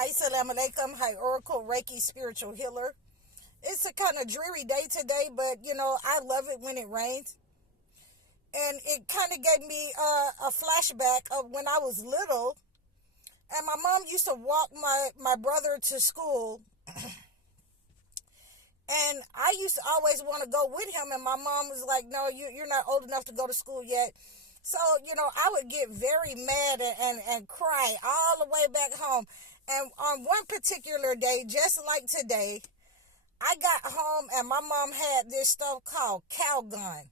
Assalamu alaikum. Hi, Oracle Reiki Spiritual Healer. It's a kind of dreary day today, but I love it when it rains. And it kind of gave me a flashback of when I was little. And my mom used to walk my brother to school. And I used to always want to go with him. And my mom was like, no, you're not old enough to go to school yet. So, I would get very mad and cry all the way back home. And on one particular day, just like today, I got home and my mom had this stuff called cow gun.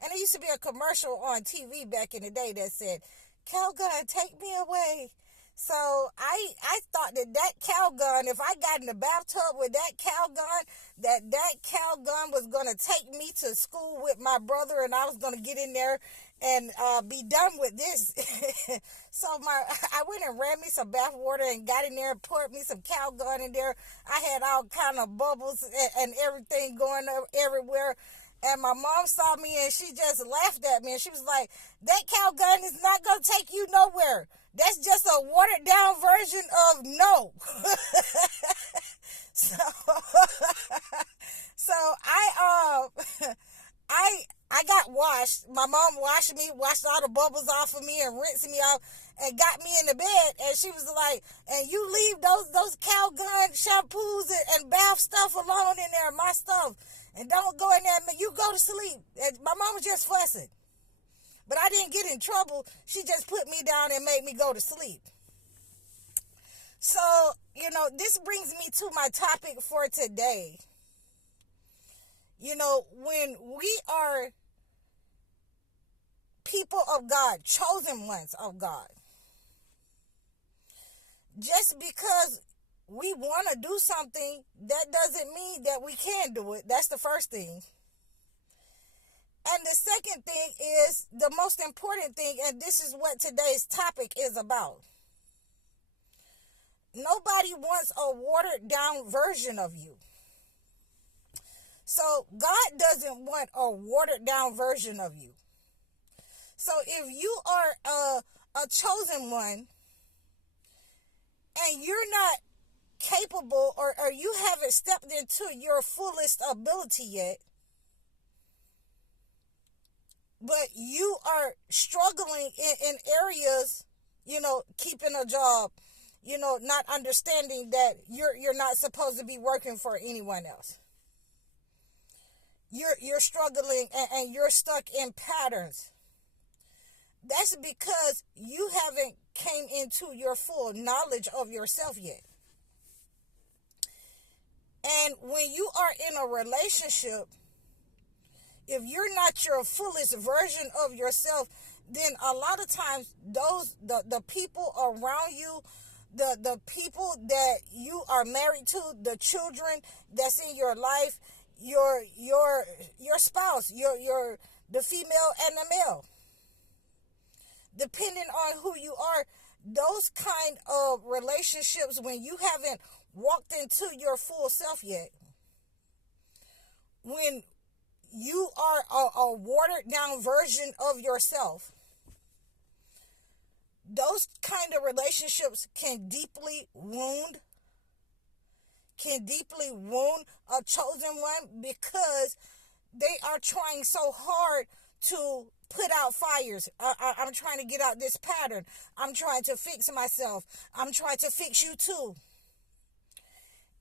And it used to be a commercial on TV back in the day that said, cow gun, take me away. So I thought that cow gun, if I got in the bathtub with that cow gun, that cow gun was going to take me to school with my brother, and I was going to get in there and be done with this. So I went and ran me some bath water and got in there and poured me some cow gun in there. I had all kind of bubbles and everything going everywhere. And my mom saw me and she just laughed at me. And she was like, that cow gun is not going to take you nowhere. That's just a watered down version of no. So I got washed. My mom washed me, washed all the bubbles off of me and rinsed me off and got me in the bed. And she was like, and you leave those cow gun shampoos and bath stuff alone in there, my stuff. And don't go in there, you go to sleep. And my mom was just fussing. But I didn't get in trouble. She just put me down and made me go to sleep. So, this brings me to my topic for today. When we are people of God, chosen ones of God, just because we want to do something, that doesn't mean that we can do it. That's the first thing. And the second thing is the most important thing, and this is what today's topic is about. Nobody wants a watered down version of you. So God doesn't want a watered down version of you. So if you are a chosen one and you're not capable or you haven't stepped into your fullest ability yet, but you are struggling in areas, keeping a job, not understanding that you're not supposed to be working for anyone else. You're struggling and you're stuck in patterns. That's because you haven't came into your full knowledge of yourself yet. And when you are in a relationship, if you're not your fullest version of yourself, then a lot of times the people around you, the people that you are married to, the children that's in your life, your spouse, the female and the male, depending on who you are, those kind of relationships, when you haven't walked into your full self yet, when you are a watered down version of yourself, those kind of relationships can deeply wound a chosen one, because they are trying so hard to put out fires. I'm trying to get out this pattern. I'm trying to fix myself. I'm trying to fix you too.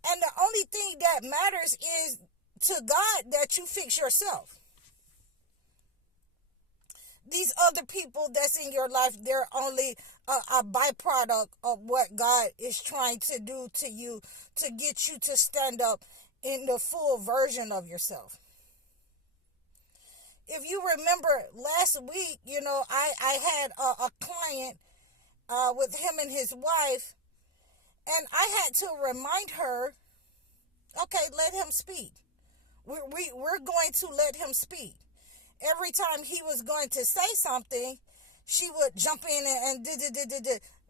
And the only thing that matters is to God that you fix yourself. These other people that's in your life, they're only a byproduct of what God is trying to do to you to get you to stand up in the full version of yourself. If you remember last week, I had a client with him and his wife, and I had to remind her, okay, let him speak. We're going to let him speak. Every time he was going to say something, she would jump in and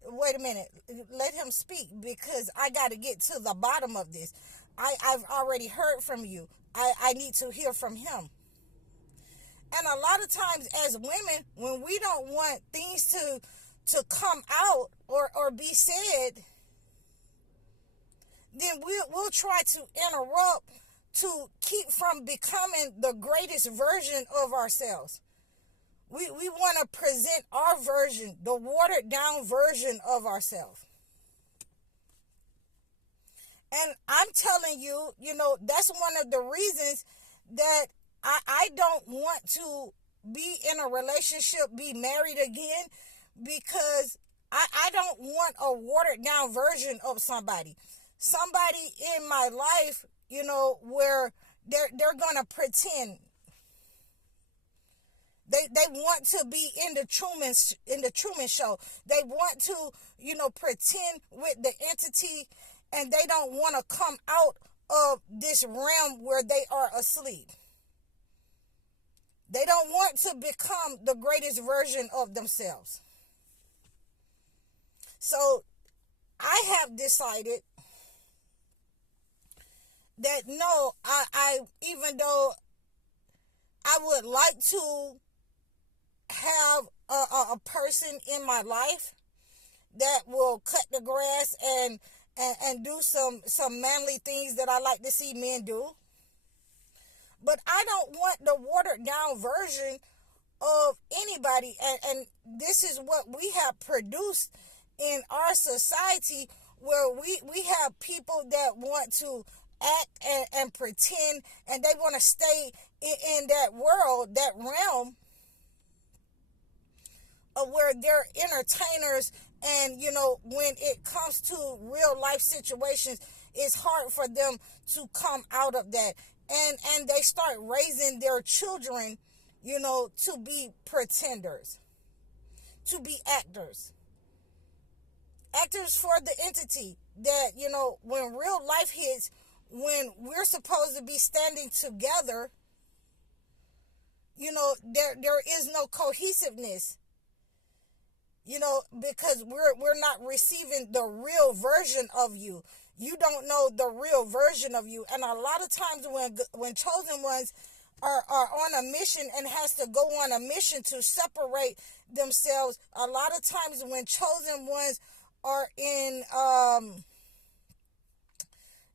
wait a minute, let him speak, because I got to get to the bottom of this. I've already heard from you. I need to hear from him. And a lot of times as women, when we don't want things to come out or be said, then we'll try to interrupt to keep from becoming the greatest version of ourselves. We want to present our version, the watered down version of ourselves. And I'm telling you, that's one of the reasons that I don't want to be in a relationship, be married again, because I don't want a watered down version of somebody. Somebody in my life, where they're gonna pretend. They want to be in the Truman Show. They want to, pretend with the entity, and they don't want to come out of this realm where they are asleep. They don't want to become the greatest version of themselves. So I have decided that no, I even though I would like to have a person in my life that will cut the grass and do some manly things that I like to see men do. But I don't want the watered down version of anybody. And this is what we have produced in our society, where we have people that want to act and pretend, and they want to stay in that world, that realm of where they're entertainers. And, when it comes to real life situations, it's hard for them to come out of that. And they start raising their children, to be pretenders, to be actors. Actors for the entity that, when real life hits, when we're supposed to be standing together, there is no cohesiveness, because we're not receiving the real version of you. You don't know the real version of you. And a lot of times when chosen ones are on a mission and has to go on a mission to separate themselves, a lot of times when chosen ones are in,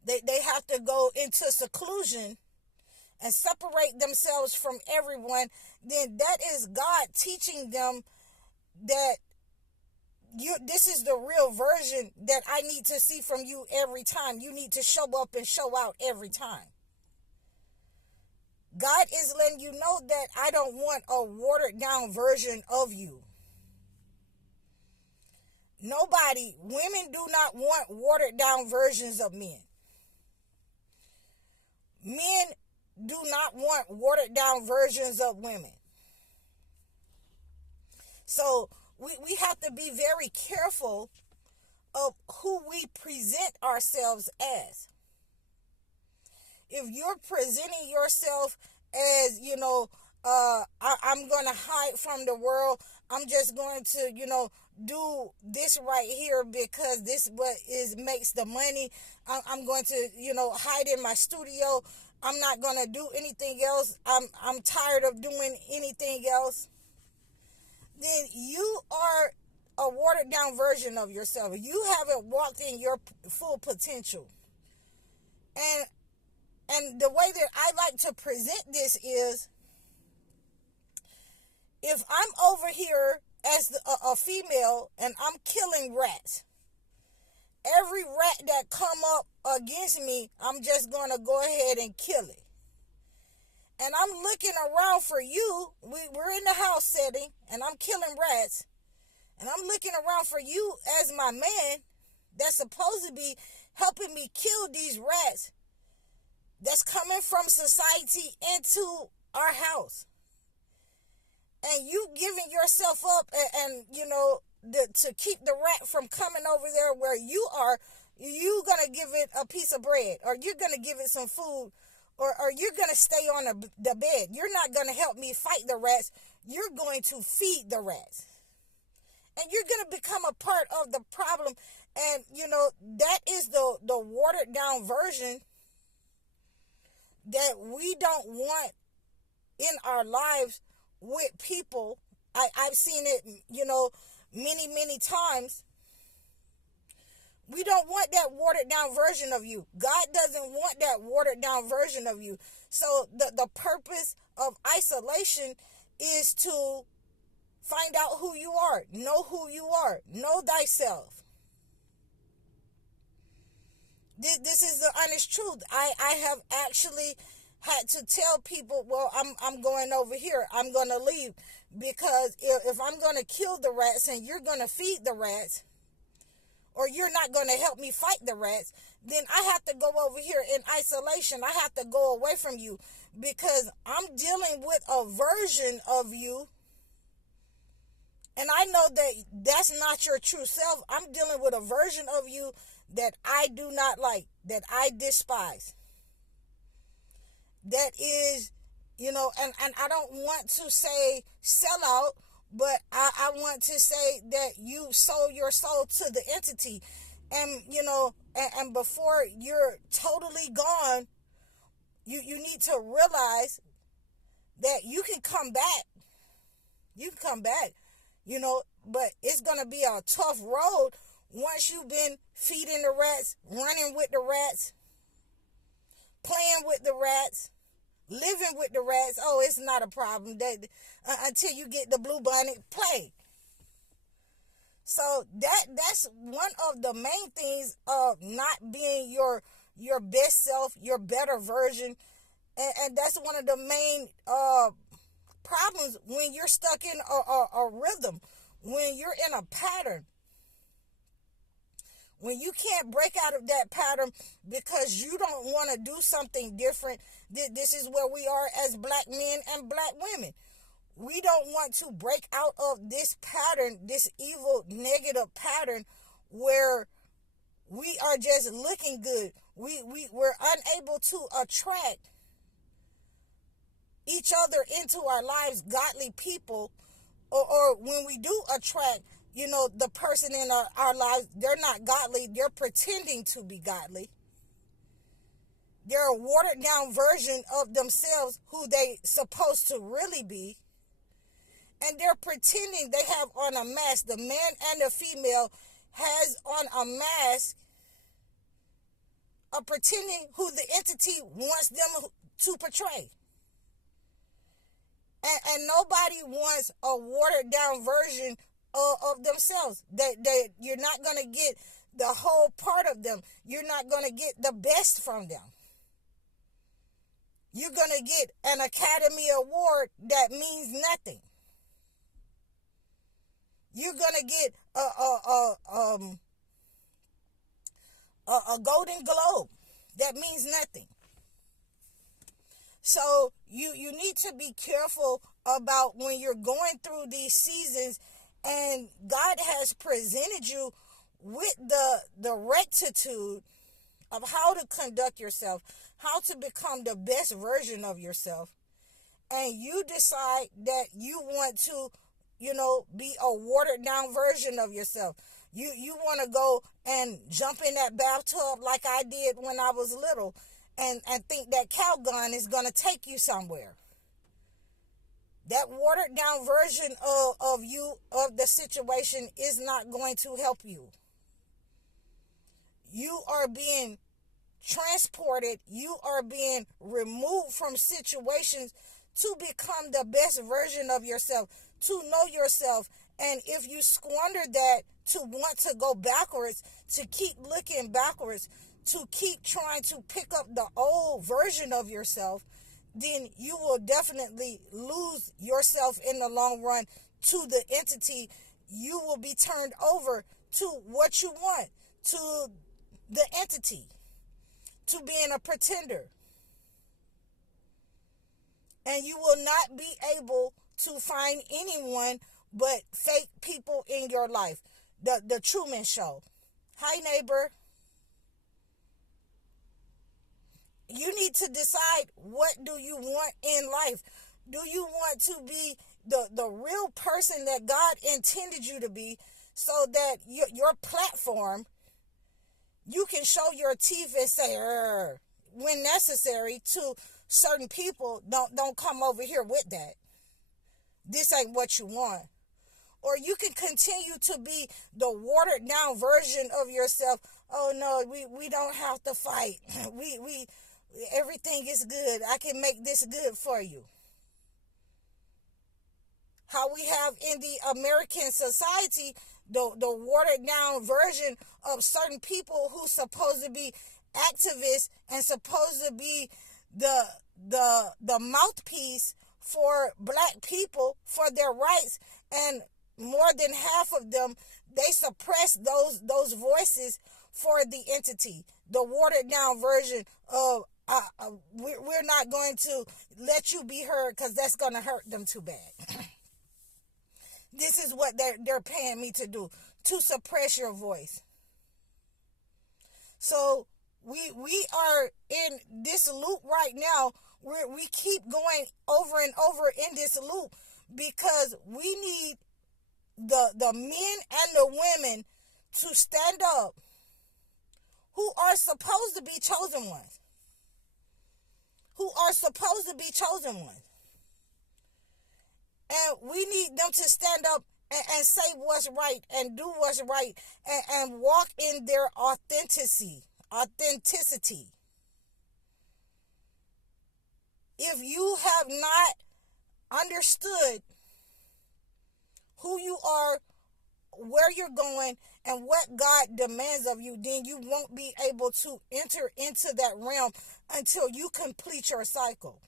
they have to go into seclusion and separate themselves from everyone, then that is God teaching them that this is the real version that I need to see from you every time. You need to show up and show out every time. God is letting you know that I don't want a watered down version of you. Nobody, women do not want watered down versions of men. Men do not want watered down versions of women. So we have to be very careful of who we present ourselves as. If you're presenting yourself as, I'm going to hide from the world, I'm just going to, do this right here because this what makes the money. I'm going to, hide in my studio. I'm not going to do anything else. I'm tired of doing anything else. Then you are a watered down version of yourself. You haven't walked in your full potential. And the way that I like to present this is, if I'm over here as a female and I'm killing rats, every rat that come up against me, I'm just going to go ahead and kill it. And I'm looking around for you. We're in the house setting, and I'm killing rats. And I'm looking around for you as my man that's supposed to be helping me kill these rats that's coming from society into our house. And you giving yourself up and to keep the rat from coming over there where you are, you going to give it a piece of bread, or you're going to give it some food, or you're going to stay on the bed. You're not going to help me fight the rats. You're going to feed the rats. And you're going to become a part of the problem. And, that is the watered down version that we don't want in our lives with people. I've seen it, many, many times. We We don't want that watered down version of you. God doesn't want that watered down version of you. So the purpose of isolation is to find out who you are. Know who you are. Know thyself. This is the honest truth. I have actually had to tell people, well, I'm going over here. I'm going to leave because if I'm going to kill the rats and you're going to feed the rats, or you're not going to help me fight the rats, then I have to go over here in isolation. I have to go away from you because I'm dealing with a version of you. And I know that that's not your true self. I'm dealing with a version of you that I do not like, that I despise. That is, and I don't want to say sell out, but I want to say that you sold your soul to the entity. And, and before you're totally gone, you need to realize that you can come back. You can come back, but it's going to be a tough road once you've been feeding the rats, running with the rats, playing with the rats, living with the rats. Oh, it's not a problem until you get the bluebonnet plague. So that's one of the main things of not being your best self, your better version. And that's one of the main problems when you're stuck in a rhythm, when you're in a pattern. When you can't break out of that pattern because you don't want to do something different. This is where we are as black men and black women. We don't want to break out of this pattern, this evil, negative pattern where we are just looking good. We're unable to attract each other into our lives, godly people, or when we do attract, the person in our lives, they're not godly. They're pretending to be godly. They're a watered down version of themselves who they supposed to really be. And they're pretending they have on a mask. The man and the female has on a mask of pretending who the entity wants them to portray. And nobody wants a watered down version of themselves. That you're not going to get the whole part of them. You're not going to get the best from them. You're going to get an Academy Award that means nothing. You're going to get a Golden Globe that means nothing. So you need to be careful about when you're going through these seasons, and God has presented you with the rectitude of how to conduct yourself, how to become the best version of yourself. And you decide that you want to, be a watered down version of yourself. You want to go and jump in that bathtub like I did when I was little and think that Calgon is going to take you somewhere. That watered down version of you, of the situation, is not going to help you. You are being transported. You are being removed from situations to become the best version of yourself, to know yourself. And if you squander that to want to go backwards, to keep looking backwards, to keep trying to pick up the old version of yourself, then you will definitely lose yourself in the long run to the entity. You will be turned over to what you want, to the entity, to being a pretender. And you will not be able to find anyone but fake people in your life. The Truman Show. Hi, neighbor. You need to decide, what do you want in life? Do you want to be the real person that God intended you to be, so that your platform, you can show your teeth and say, when necessary, to certain people, don't come over here with that. This ain't what you want. Or you can continue to be the watered down version of yourself Oh no, we don't have to fight. we everything is good. I can make this good for you. How we have in the American society the watered down version of certain people who supposed to be activists and supposed to be the the mouthpiece for black people for their rights, and more than half of them, they suppress those voices for the entity, the watered down version of we're not going to let you be heard because that's going to hurt them too bad. This is what they're paying me to do, to suppress your voice. So we are in this loop right now where we keep going over and over in this loop because we need the men and the women to stand up who are supposed to be chosen ones. Who are supposed to be chosen ones. And we need them to stand up and say what's right and do what's right and walk in their authenticity. If you have not understood who you are, where you're going, and what God demands of you, then you won't be able to enter into that realm until you complete your cycle.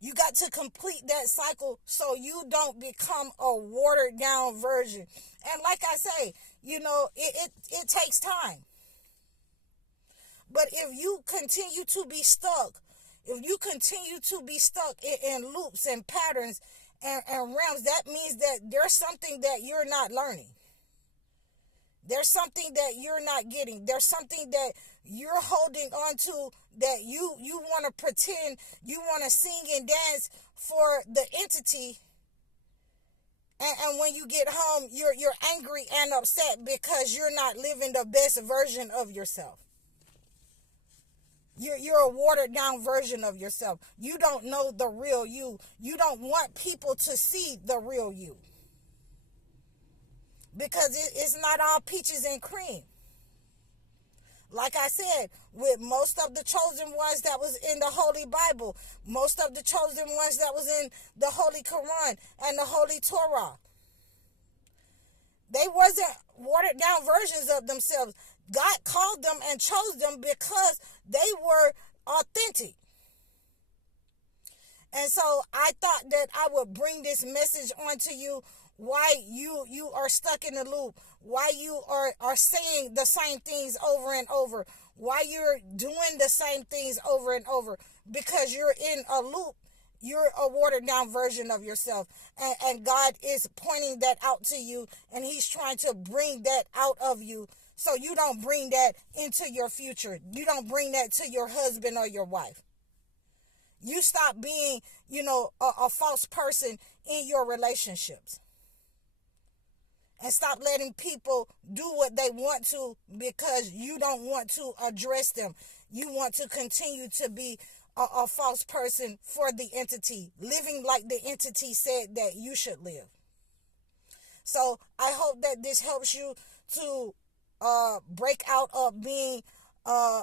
You got to complete that cycle so you don't become a watered down version. And like I say, it takes time. But if you continue to be stuck, in loops and patterns and realms, that means that there's something that you're not learning. There's something that you're not getting. There's something that you're holding on to that you want to pretend, you want to sing and dance for the entity. And when you get home, you're angry and upset because you're not living the best version of yourself. You're a watered down version of yourself. You don't know the real you. You don't want people to see the real you. Because it's not all peaches and cream. Like I said, with most of the chosen ones that was in the Holy Bible, most of the chosen ones that was in the Holy Quran and the Holy Torah, they wasn't watered down versions of themselves. God called them and chose them because they were authentic. And so I thought that I would bring this message onto you, why you are stuck in the loop, why you are saying the same things over and over, why you're doing the same things over and over, because you're in a loop. You're a watered down version of yourself. And God is pointing that out to you, and he's trying to bring that out of you so you don't bring that into your future. You don't bring that to your husband or your wife. You stop being, a false person in your relationships. And stop letting people do what they want to because you don't want to address them. You want to continue to be a false person for the entity, living like the entity said that you should live. So I hope that this helps you to break out of being a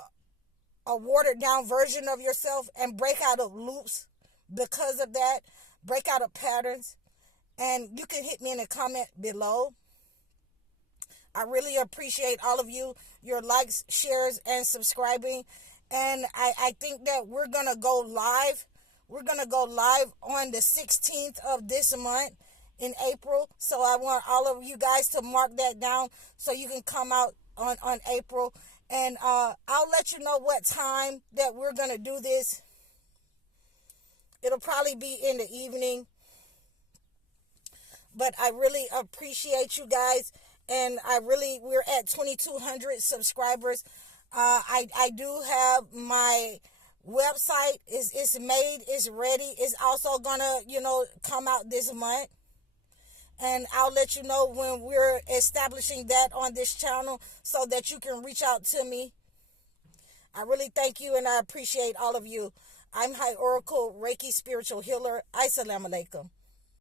watered down version of yourself and break out of loops because of that, break out of patterns. And you can hit me in a comment below. I really appreciate all of you, your likes, shares, and subscribing. And I think that we're going to go live. We're going to go live on the 16th of this month in April. So I want all of you guys to mark that down so you can come out on April. And I'll let you know what time that we're going to do this. It'll probably be in the evening. But I really appreciate you guys. And we're at 2,200 subscribers. I do have my website is made, it's ready. It's also gonna, come out this month. And I'll let you know when we're establishing that on this channel so that you can reach out to me. I really thank you and I appreciate all of you. I'm High Oracle Reiki Spiritual Healer. Assalamu alaikum.